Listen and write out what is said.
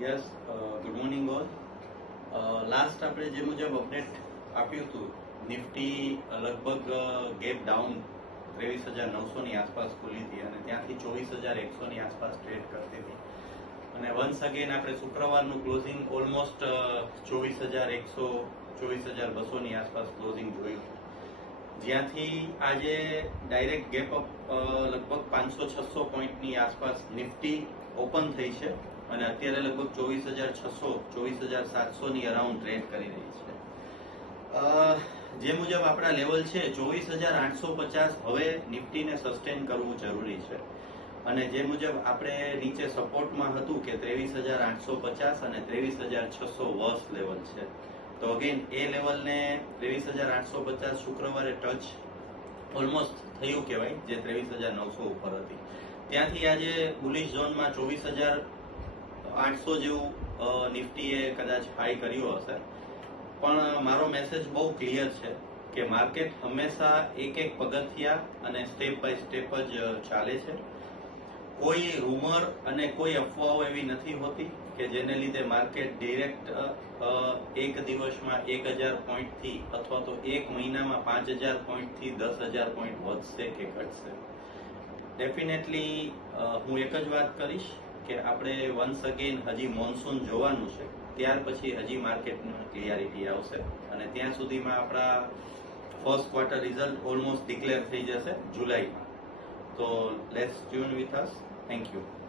Yes, good morning all. Last આપણે જે મુજબ અપડેટ આપ્યું હતું, નિફ્ટી લગભગ ગેપ ડાઉન 23,900 ની આસપાસ ખુલી હતી અને ત્યાંથી 24,100 ની આસપાસ ટ્રેડ કરતી હતી. અને વન્સ અગેન આપણે શુક્રવારનું ક્લોઝિંગ ઓલમોસ્ટ 24,100 24,200 ની આસપાસ ક્લોઝિંગ જોયું, જ્યાંથી આજે ડાયરેક્ટ ગેપ અપ લગભગ 500-600 પોઈન્ટની આસપાસ નિફ્ટી ઓપન થઈ છે અને અત્યારે લગભગ 24,600 24,700 ની અરાઉન્ડ ટ્રેડ કરી રહી છે. જે મુજબ આપણા લેવલ છે 24,850 હવે નિફ્ટીને સસ્ટેન કરવું જરૂરી છે. અને જે મુજબ આપણે નીચે સપોર્ટમાં હતું કે 23,850 અને 23,600 વર્સ લેવલ છે, તો અગેન એ લેવલને 23,850 શુક્રવારે ટચ ઓલમોસ્ટ થયું કહેવાય, જે 23,900 ઉપર હતી. ત્યાંથી આજે બુલિશ ઝોનમાં 24,800 જેવું નિફ્ટીએ કદાચ હાઈ કર્યો હશે. પણ મારો મેસેજ બહુ ક્લિયર છે કે માર્કેટ હંમેશા એક પગથિયા અને સ્ટેપ બાય સ્ટેપ જ ચાલે છે. કોઈ રૂમર અને કોઈ અફવાઓ એવી નથી હોતી કે જેને લીધે માર્કેટ ડિરેક્ટ એક દિવસમાં 1,000 પોઈન્ટથી અથવા તો એક મહિનામાં 5,000 પોઈન્ટથી 10,000 પોઈન્ટ વધશે કે ઘટશે. ડેફિનેટલી હું એક જ વાત કરીશ કે આપણે વન્સ અગેન હજી મોન્સૂન જોવાનું છે, ત્યાર પછી હજી માર્કેટમાં ક્લિયરિટી આવશે અને ત્યાં સુધીમાં આપણા first quarter result almost declare થઈ જશે જુલાઈમાં. તો let's tune with us. Thank you.